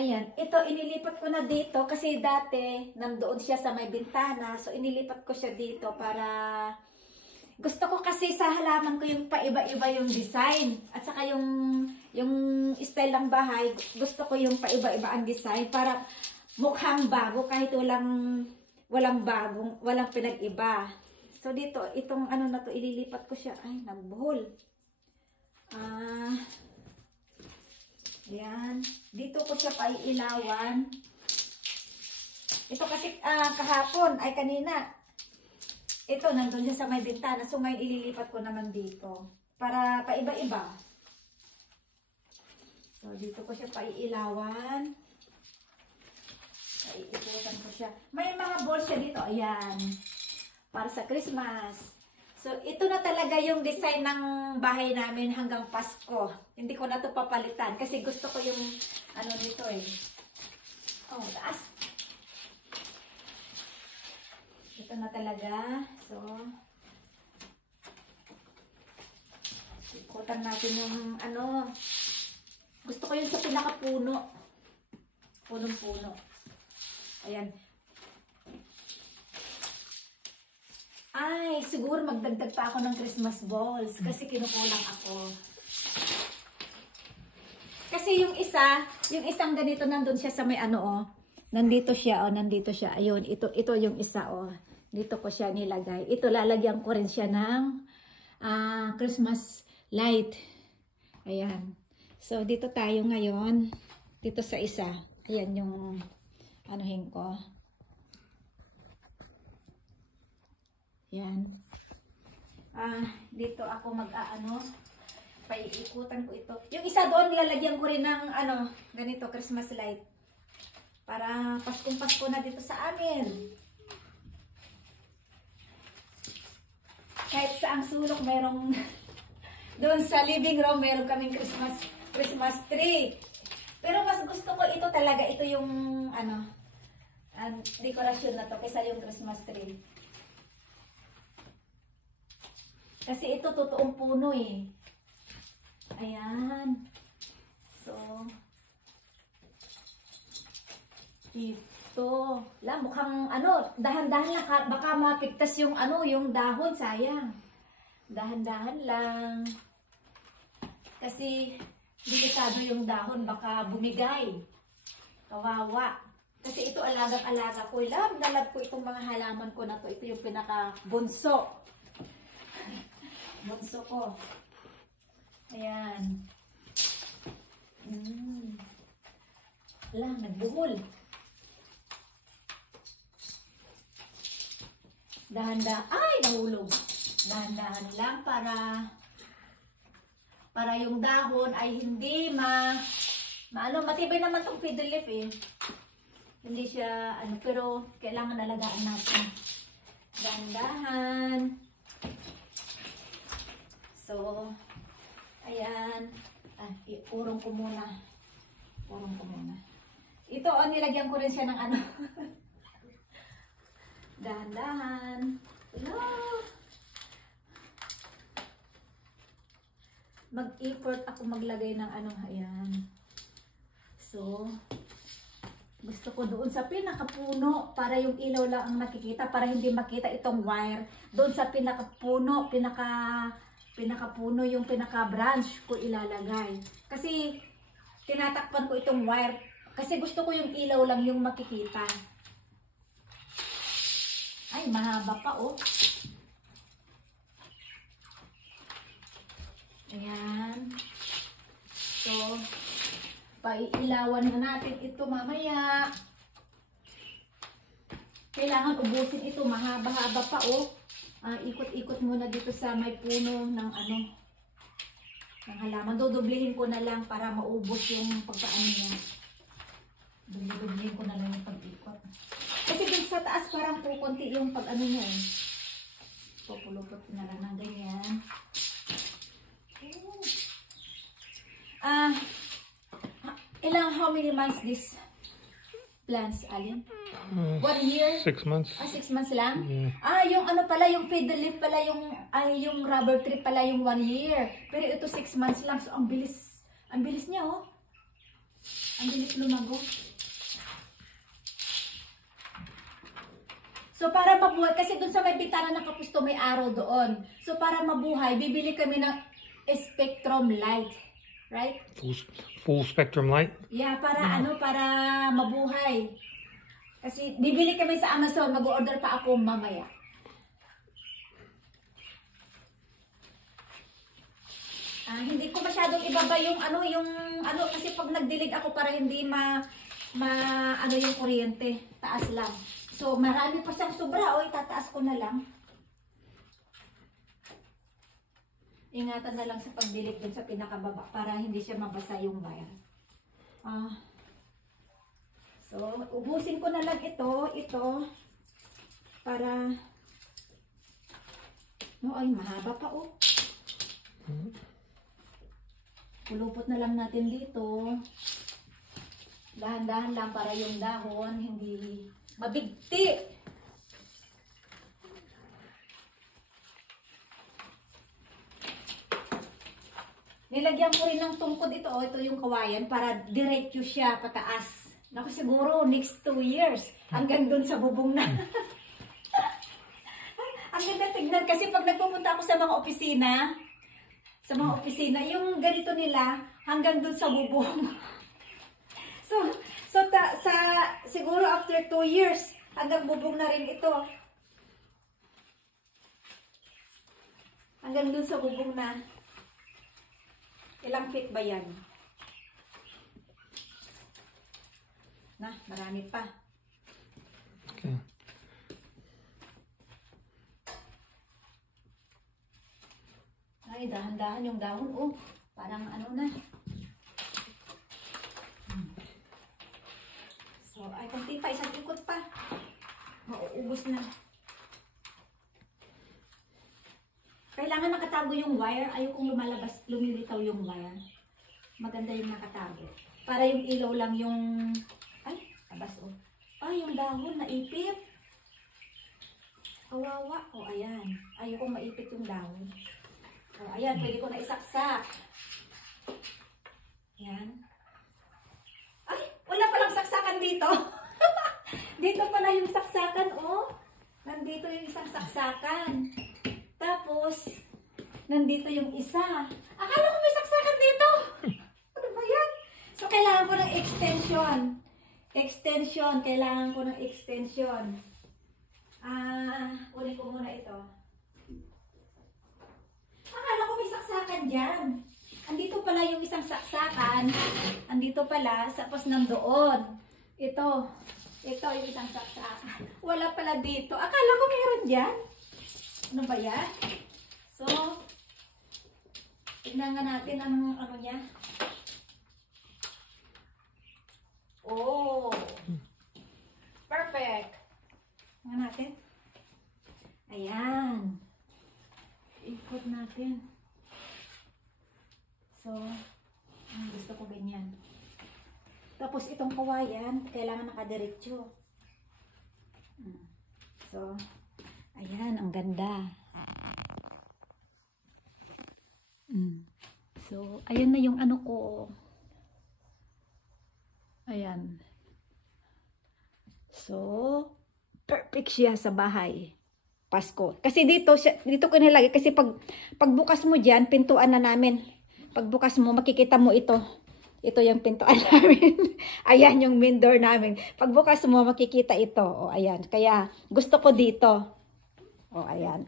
Ayan, ito inilipat ko na dito kasi dati nandoon siya sa may bintana. So inilipat ko siya dito para gusto ko kasi sa halaman ko yung paiba-iba yung design. At saka yung style ng bahay, gusto ko yung paiba-iba ang design para mukhang bago kahit walang pinag-iba. So dito, itong ano na to, ililipat ko siya. Ay, nagbuhol. Yan. Dito ko siya paiilawan. Ito kasi kahapon, ay kanina. Ito, nandun siya sa may bintana. So ngayon ililipat ko naman dito. Para paiba-iba. So dito ko siya paiilawan. Paiikutan ko siya. May mga balls siya dito. Ayan. Para sa Christmas. So, ito na talaga yung design ng bahay namin hanggang Pasko. Hindi ko na ito papalitan kasi gusto ko yung ano nito eh. Oh, taas. Ito na talaga. So, ikutan natin yung ano. Gusto ko yung sa pinakapuno. Punong-puno. Ayan. Ay, siguro magdagdag pa ako ng Christmas balls kasi kinukulang ako. Kasi yung isang ganito nandun siya sa may ano oh. Nandito siya oh, nandito siya. Ayun, ito yung isa oh. Dito ko siya nilagay. Ito lalagyan ko rin siya ng Christmas light. Ayan. So dito tayo ngayon. Dito sa isa. Ayan yung anuhin ko. Yan. Dito ako mag-aano, paiikutan ko ito. Yung isa doon, lalagyan ko rin ng ano, ganito, Christmas light. Para Paskong-Pasko na dito sa amin. Kahit sa ang sulok, mayroong, doon sa living room, mayroong kaming Christmas tree. Pero mas gusto ko ito talaga, ito yung, ano, dekorasyon na to, kaysa yung Christmas tree. Kasi ito totoong puno eh. Ayan. So, ito. Mukhang ano, dahan-dahan lang. Baka mapigtas yung ano, yung dahon. Sayang. Dahan-dahan lang. Kasi, delikado yung dahon. Baka bumigay. Kawawa. Kasi ito alagang-alaga ko. Love ko itong mga halaman ko na to. Ito yung pinaka-bunso. Bunso ko. Ayan. Nagbuhol. Dahan-dahan. Ay, nahulog. Dahan-dahan lang para yung dahon ay hindi matibay naman tong fiddle leaf eh. Hindi siya, pero kailangan alagaan natin. Dahan-dahan. So, ayan. Urong ko muna. Ito, nilagyan ko rin siya ng ano. Dahan-dahan. Mag-effort ako maglagay ng ano. Ayan. So, gusto ko doon sa pinakapuno para yung ilaw lang ang nakikita. Para hindi makita itong wire. Doon sa pinakapuno, pinakapuno yung pinaka-branch ko ilalagay. Kasi tinatakpan ko itong wire. Kasi gusto ko yung ilaw lang yung makikita. Ay, mahaba pa oh. Ayan. So, paiilawan na natin ito mamaya. Kailangan ubusin ito. Mahaba-haba pa oh. Ikot-ikot muna dito sa may puno ng ano, ng halaman. Dudublihin ko na lang para maubos yung pagkaano niya. Dudublihin ko na lang yung pag-ikot. Kasi dun sa taas parang kukunti yung pag-ano niya eh. Pupulupot na lang ng ganyan. How many months this plants, Alin? 1 year? 6 months. 6 months lang? Yeah. Yung ano pala, yung fiddle leaf pala, yung rubber tree pala yung 1 year. Pero ito 6 months lang. So, ang bilis niya, oh. Ang bilis lumago. So, para mabuhay, kasi dun sa may bintana ng kapusto, may araw doon. So, para mabuhay, bibili kami ng spectrum light. Right? Full spectrum light? Yeah, para para mabuhay. Kasi, bibili kami sa Amazon, mag-order pa ako mamaya. Hindi ko masyadong ibaba yung kasi pag nagdilig ako para hindi yung kuryente. Taas lang. So, marami pa siyang sobra. O, itataas ko na lang. Ingatan na lang sa pagdilig dun sa pinakababa para hindi siya mabasa yung wire. So, ubusin ko na lang ito, para, ay, mahaba pa, oh. Pulupot na lang natin dito. Dahan-dahan lang para yung dahon hindi mabigti. Nilagyan ko rin ng tungkod ito. Ito yung kawayan para diretso siya pataas. Naku, siguro next 2 years. Hanggang dun sa bubong na. Ang ganda tignan kasi pag nagpupunta ako sa mga opisina, yung ganito nila hanggang dun sa bubong. So siguro after 2 years, hanggang bubong na rin ito. Hanggang dun sa bubong na. Ilang feet ba yan? Marami pa. Okay. Ay, dahan-dahan yung dahon. Oh, parang na. So, ay, konti pa. Isang ikot pa. Mauubos na. Kailangan nakatago yung wire. Ayokong lumilitaw yung wire. Maganda yung nakatago. Para yung ilaw lang yung... Ay, tabas oh. Ay, yung dahon, naipit. Kawawa. O, ayan. Ayokong maipit yung dahon. O, ayan, pwede ko na isaksak. Ayan. Ay, wala palang saksakan dito. Dito pala yung saksakan, oh. Nandito yung isang saksakan. Tapos, nandito yung isa. Akala ko may saksakan dito. Ano ba yan? So, kailangan ko ng extension. Kailangan ko ng extension. Uli ko muna ito. Akala ko may saksakan dyan. Andito pala yung isang saksakan. Andito pala, tapos nandoon. Ito yung isang saksakan. Wala pala dito. Akala ko meron dyan. Ano ba yan? So, tignan nga natin ang ano niya. Oh! Perfect! Tignan natin. Ayan. Ikot natin. So, gusto ko ganyan. Tapos itong kawayan, kailangan nakadiretso. So, ayan, ang ganda. So, ayan na yung ano ko. Ayan. So, perfect siya sa bahay. Pasko. Kasi dito ko nilagay. Kasi pagbukas mo dyan, pintuan na namin. Pagbukas mo, makikita mo ito. Ito yung pintuan namin. Ayan yung main door namin. Pagbukas mo, makikita ito. O, ayan. Kaya, gusto ko dito. O, ayan.